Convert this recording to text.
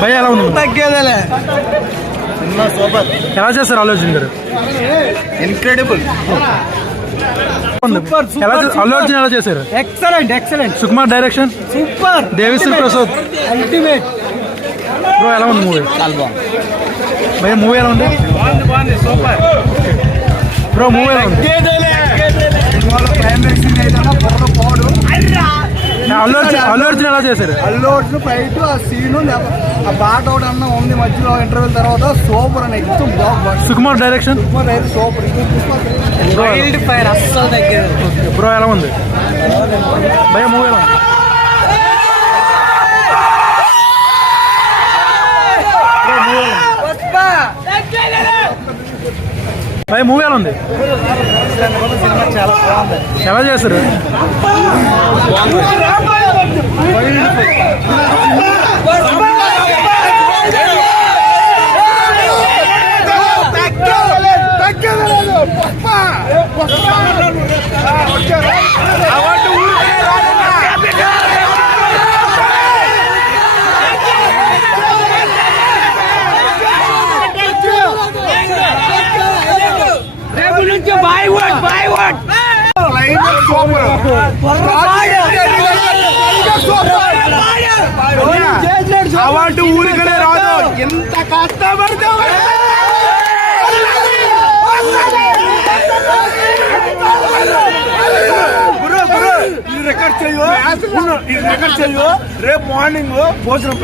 భయ ఎలా ఉంది? తగ్గేదేలే. సూపర్. ఎలా చేస్తారు అల్లు అర్జున్ గారు? ఇన్క్రెడిబుల్. అల్లు అర్జున్ ఎలా చేశారు? Excellent excellent. Sukumar direction super. Devi Sri Prasad ultimate. Bro ఎలా ఉంది మూవీ? భయ మూవీ ఎలా ఉంది? సూపర్ బ్రో మూవీ ఎలా ఉంది? అల్లు అర్జున్ ఎలా చేశారు? అల్లు అర్జున్ ఫైట్, ఆ సీను, ఆ పాట ఒకటి అన్న ఉంది మధ్యలో ఇంటర్వ్యూల తర్వాత సూపర్ అని extra block. Sukumar direction super. Wild fire అస్సలు తగ్గదు. బ్రో ఎలా ఉంది? భయ మూవీ ఎలా ఉంది? భయ మూవీ ఎలా ఉంది? చాలా బాగుంది. ఎలా చేస్తారు? అవార్డు ఊరికనే రాదు, ఎంత కష్టపడితే రికార్డ్ చెయ్యు రేపు మార్నింగ్ భోజనం